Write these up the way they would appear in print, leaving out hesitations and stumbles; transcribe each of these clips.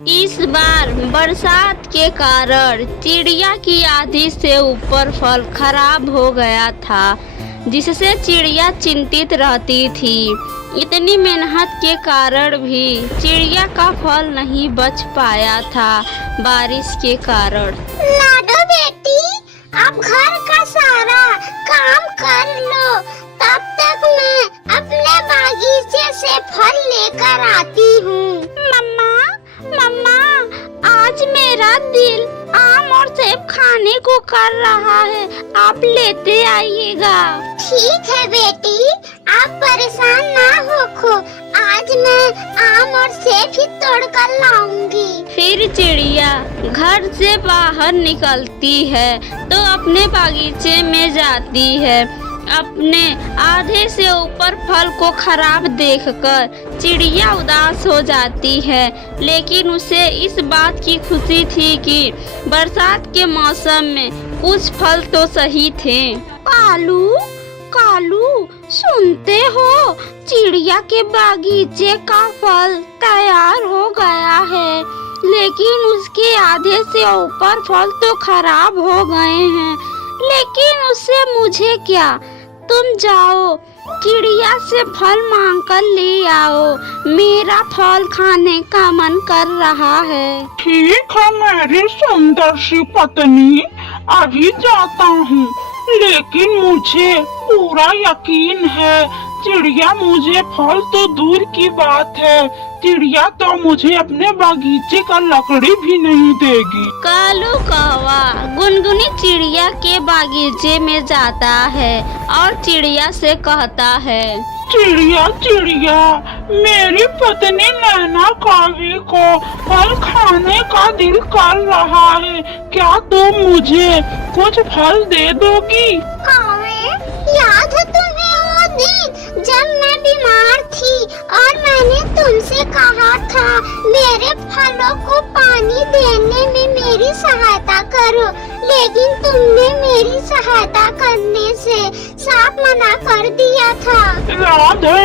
इस बार बरसात के कारण चिड़िया की आधी से ऊपर फल खराब हो गया था, जिससे चिड़िया चिंतित रहती थी। इतनी मेहनत के कारण भी चिड़िया का फल नहीं बच पाया था बारिश के कारण। लाडो बेटी, अब घर का सारा काम कर लो, तब तक मैं अपने बागीचे से फल लेकर आती हूँ। मम्मा, आज मेरा दिल आम और सेब खाने को कर रहा है, आप लेते आइएगा। ठीक है बेटी, आप परेशान ना हो, आज मैं आम और सेब ही तोड़ कर लाऊंगी। फिर चिड़िया घर से बाहर निकलती है तो अपने बागीचे में जाती है। अपने आधे से ऊपर फल को खराब देखकर चिड़िया उदास हो जाती है, लेकिन उसे इस बात की खुशी थी कि बरसात के मौसम में कुछ फल तो सही थे। कालू, सुनते हो, चिड़िया के बागीचे का फल तैयार हो गया है, लेकिन उसके आधे से ऊपर फल तो खराब हो गए हैं। लेकिन उससे मुझे क्या, तुम जाओ चिड़िया से फल मांग कर ले आओ, मेरा फल खाने का मन कर रहा है। ठीक है मेरी सुंदर सी पत्नी, अभी जाता हूँ, लेकिन मुझे पूरा यकीन है चिड़िया मुझे फल तो दूर की बात है, चिड़िया तो मुझे अपने बागीचे का लकड़ी भी नहीं देगी। कालू कौवा गुनगुनी चिड़िया के बागीचे में जाता है और चिड़िया से कहता है, चिड़िया, मेरी पत्नी नैना कावी को फल खाने का दिल कर रहा है, क्या तुम मुझे कुछ फल दे दोगी? कौवे, याद है तुम्हें वो दिन जब मैं बीमार थी और मैंने तुमसे कहा था मेरे फलों को पानी देने में मेरी सहायता करो, लेकिन तुमने मेरी सहायता करने से साफ मना कर दिया था।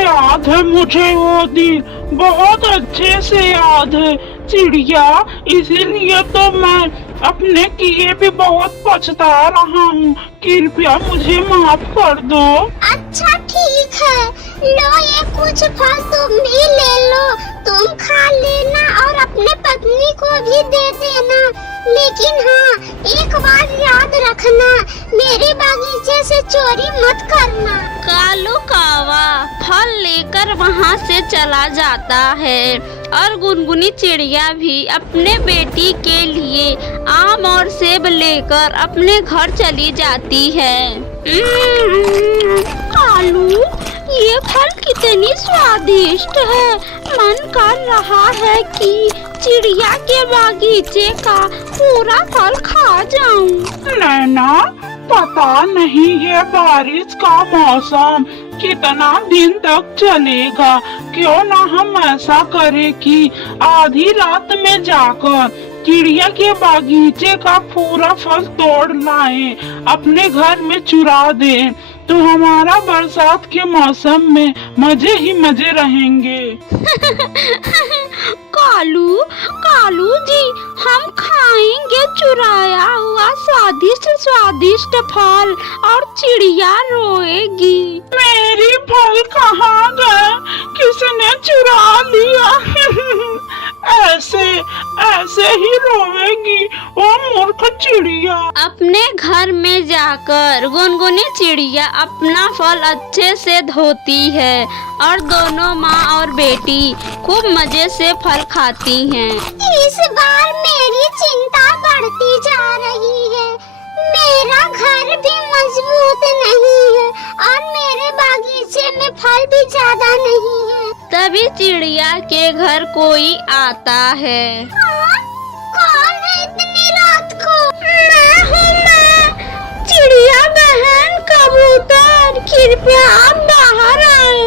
याद है मुझे वो दिन, बहुत अच्छे से याद है चिड़िया, इसीलिए तो मैं अपने किए भी बहुत पछता रहा हूँ, कृपया मुझे माफ कर दो। अच्छा ठीक है, लो ये कुछ फल तुम भी ले लो, तुम खा लेना और अपने पत्नी को भी दे देना, लेकिन हाँ एक बात याद रखना, मेरे बागीचे से चोरी मत करना। कालू कौवा फल लेकर वहाँ से चला जाता है और गुनगुनी चिड़िया भी अपने बेटी के लिए आम और सेब लेकर अपने घर चली जाती है। कालू, ये फल कितनी स्वादिष्ट है, मन कर रहा है कि चिड़िया के बागीचे का पूरा फल खा जाऊं। नैना, पता नहीं ये बारिश का मौसम कितना दिन तक चलेगा, क्यों ना हम ऐसा करें कि आधी रात में जाकर चिड़िया के बागीचे का पूरा फल तोड़ लाएं, अपने घर में चुरा दें, तो हमारा बरसात के मौसम में मजे ही मजे रहेंगे। कालू जी, हम खाएंगे चुराया हुआ स्वादिष्ट फल और चिड़िया रोएगी। मेरी फल कहाँ गए, किसने चुरा लिया? ऐसे ही रोएगी वो मूर्ख चिड़िया। अपने घर में जाकर गुनगुनी चिड़िया अपना फल अच्छे से धोती है और दोनों माँ और बेटी खूब मजे से फल खाती हैं। इस बार मेरी चिंता बढ़ती जा रही है, मेरा घर भी मजबूत नहीं है और मेरे बागीचे में फल भी ज्यादा नहीं है। तभी चिड़िया के घर कोई आता है। कौन है इतनी रात को? मैं हूँ, चिड़िया बहन कबूतर, कृपया आप बाहर आए।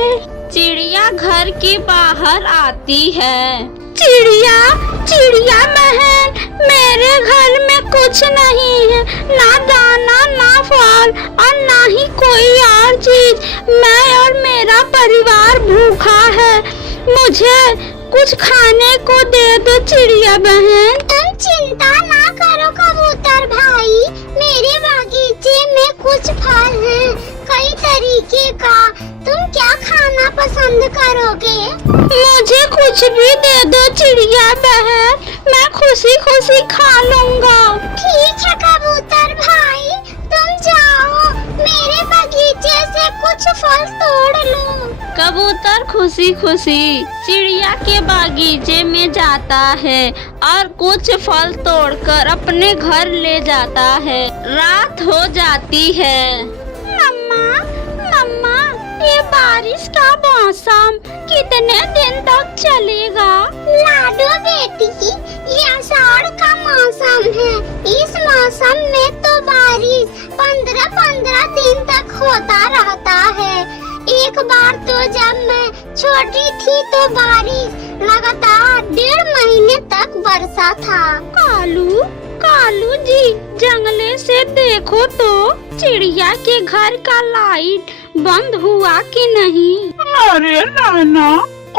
चिड़िया घर के बाहर आती है। चिड़िया बहन, मेरे घर में कुछ नहीं है, ना दाना ना फल और ना ही कोई और चीज, मैं और मेरा परिवार भूखा है, मुझे कुछ खाने को दे दो चिड़िया बहन। तुम चिंता ना करो कबूतर भाई, मेरे बागीचे में कुछ फल हैं, कई तरीके का। तुम क्या खाना पसंद करोगे? मुझे कुछ भी दे दो चिड़िया बहन, मैं खुशी खुशी खा लूँगा। ठीक है कबूतर भाई, तुम जाओ, मेरे बगीचे से कुछ फल तोड़ लो। कबूतर खुशी खुशी चिड़िया के बागीचे में जाता है और कुछ फल तोड़कर अपने घर ले जाता है। रात हो जाती है। मम्मा मम्मा, ये बारिश का मौसम कितने दिन तक चलेगा? लाडो बेटी, ये आषाढ़ का मौसम है। इस मौसम में तो बारिश 15-15 दिन तक होता रहता है। एक बार तो जब मैं छोटी थी तो बारिश लगातार 1.5 महीने तक बरसा था। कालू कालू जी, जंगले से देखो तो चिड़िया के घर का लाइट बंद हुआ कि नहीं? अरे नैना,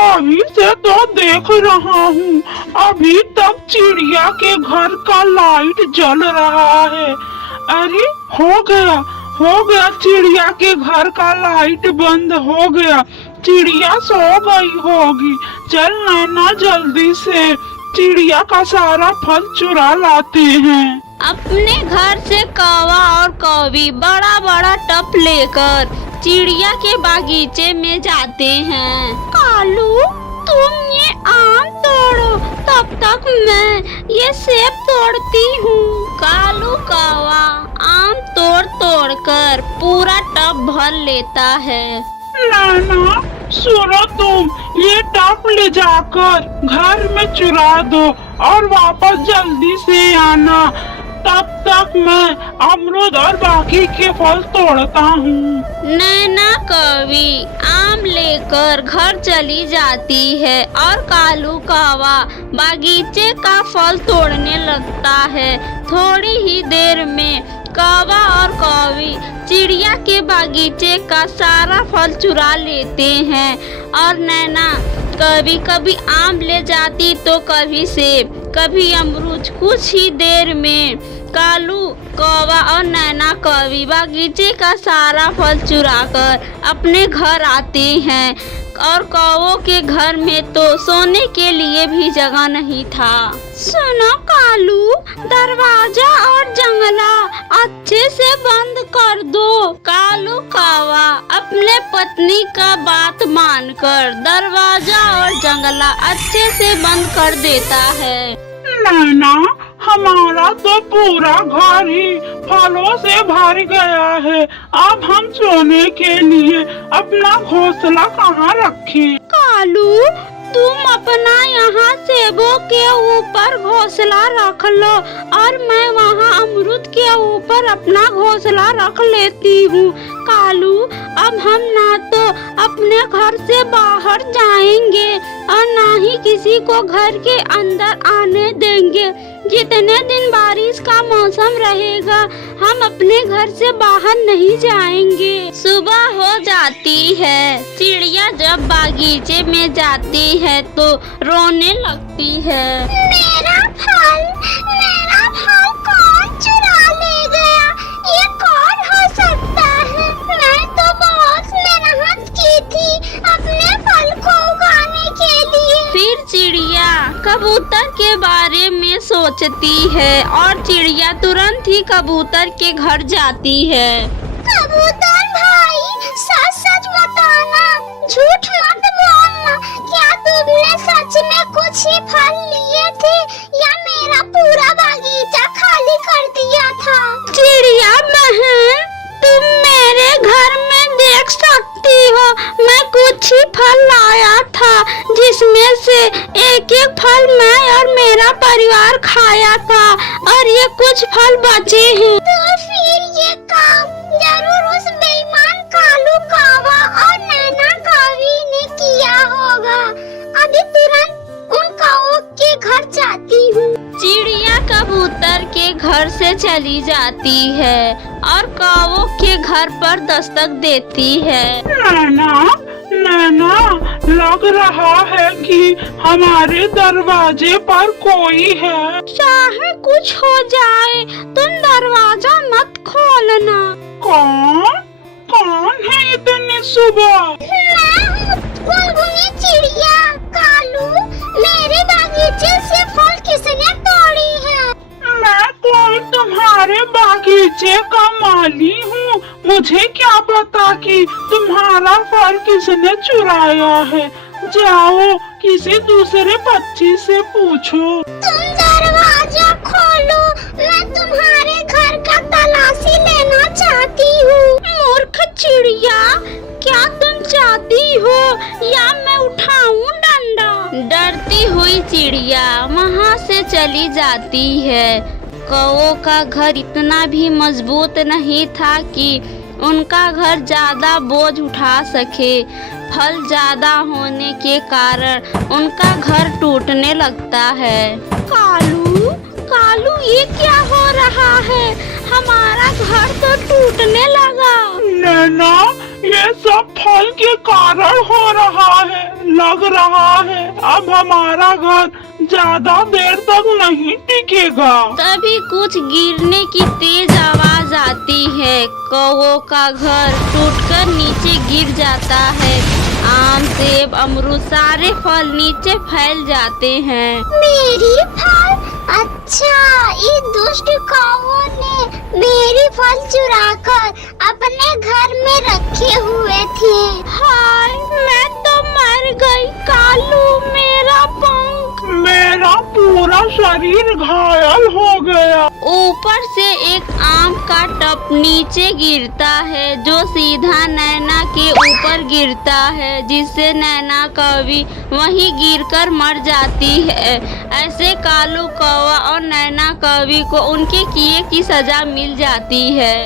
अभी से तो देख रहा हूँ, अभी तक चिड़िया के घर का लाइट जल रहा है। अरे हो गया चिड़िया के घर का लाइट बंद हो गया। चिड़िया सो गई होगी। चल नैना, जल्दी से चिड़िया का सारा फल चुरा लाते हैं। अपने घर से कौवा और कौवी बड़ा बड़ा टप लेकर चिड़िया के बागीचे में जाते हैं। कालू, तुम ये आम तोड़ो, तब तक मैं ये सेब तोड़ती हूँ। कालू कौवा आम तोड़ कर पूरा टब भर लेता है। नैना सुनो, तुम ये टप ले जाकर घर में चुरा दो और वापस जल्दी से आना। तब तक मैं अमरूद और बाकी के फल तोड़ता हूँ। नैना कौवी आम लेकर घर चली जाती है और कालू कौवा बागीचे का फल तोड़ने लगता है। थोड़ी ही देर में कौवा और कौवी चिड़िया के बागीचे का सारा फल चुरा लेते हैं और नैना कभी आम ले जाती तो कभी सेब, कभी अमरूद। कुछ ही देर में कालू कौवा और नैना कौवी बागीचे का सारा फल चुराकर अपने घर आते हैं और कौवों के घर में तो सोने के लिए भी जगह नहीं था। सुनो कालू, दरवाजा और जंगला अच्छे से बंद कर दो। कालू कौवा अपने पत्नी का बात मानकर दरवाजा और जंगला अच्छे से बंद कर देता है। नैना, हमारा तो पूरा घर ही फलों से भर गया है। अब हम सोने के लिए अपना घोंसला कहाँ रखें? कालू, तुम अपना यहाँ सेबों के ऊपर घोंसला रख लो और मैं वहाँ अमरूद के ऊपर अपना घोंसला रख लेती हूँ। कालू, अब हम ना तो अपने घर से बाहर जाएंगे और ना ही किसी को घर के अंदर आने देंगे। जितने दिन बारिश का मौसम रहेगा हम अपने घर से बाहर नहीं जाएंगे। सुबह हो जाती है। चिड़िया जब बागीचे में जाती है तो रोने लगती है। मेरा फल कौन चुरा ले गया? ये कौन हो सकता है? मैं तो बहुत मेहनत की थी अपने फल को उगाने के लिए। फिर चिड़िया कबूतर के बारे में सोचती है और चिड़िया तुरंत ही कबूतर के घर जाती है। कबूतर भाई, सच बताना, झूठ मत बोलना। क्या तुमने सच में कुछ ही फल लिए थे या मेरा पूरा बागीचा खाली कर दिया था? चिड़िया बहन, तुम मेरे घर में देख सकती हो, मैं कुछ ही फल लाया था जिसमें से एक फल मैं और मेरा परिवार खाया था और ये कुछ फल बचे हैं। तो फिर ये काम जरूर उस बेईमान कालू कौवा और नैना कौवी ने किया होगा। अभी तुरंत उन कौवों के घर जाती हूँ। चिड़िया कबूतर के घर से चली जाती है और कौवों के घर पर दस्तक देती है। नैना, नैना, लग रहा है कि हमारे दरवाजे पर कोई है। चाहे कुछ हो जाए तुम दरवाजा मत खोलना। कौन कौन है इतनी सुबह? मैं हूँ गुनगुनी चिड़िया। कालू, मेरे बागीचे से फल किसने तोड़ी है? मैं कोई तुम्हारे बागीचे का माली हूँ। मुझे क्या पता कि तुम्हारा फल किसने चुराया है। जाओ किसी दूसरे पक्षी से पूछो। तुम दरवाजा खोलो, मैं तुम्हारे घर का तलाशी लेना चाहती हूँ। मूर्ख चिड़िया, क्या तुम चाहती हो या मैं उठाऊं डंडा? डरती हुई चिड़िया वहाँ से चली जाती है। कौओं का घर इतना भी मजबूत नहीं था कि उनका घर ज्यादा बोझ उठा सके। फल ज्यादा होने के कारण उनका घर टूटने लगता है। कालू, कालू, ये क्या हो रहा है? हमारा घर तो टूटने लगा। नैना, ये सब फल के कारण हो रहा है। लग रहा है अब हमारा घर ज्यादा देर तक नहीं टिकेगा। तभी कुछ गिरने की तेज आवाज आती है। कौओं का घर टूटकर नीचे गिर जाता है। आम, सेब, अमरूद सारे फल नीचे फैल जाते हैं। मेरी फल? अच्छा, इस दुष्ट कौओं ने मेरी फल चुराकर अपने घर में रखे हुए थे। हाय, मैं तो मर गई। कालू, मेरा पंख, मेरा पूरा शरीर घायल हो गया। ऊपर से एक आम का टप नीचे गिरता है जो सीधा नैना के ऊपर गिरता है, जिससे नैना कौवी वहीं गिरकर मर जाती है। ऐसे कालू कौवा और नैना कौवी को उनके किए की सजा मिल जाती है।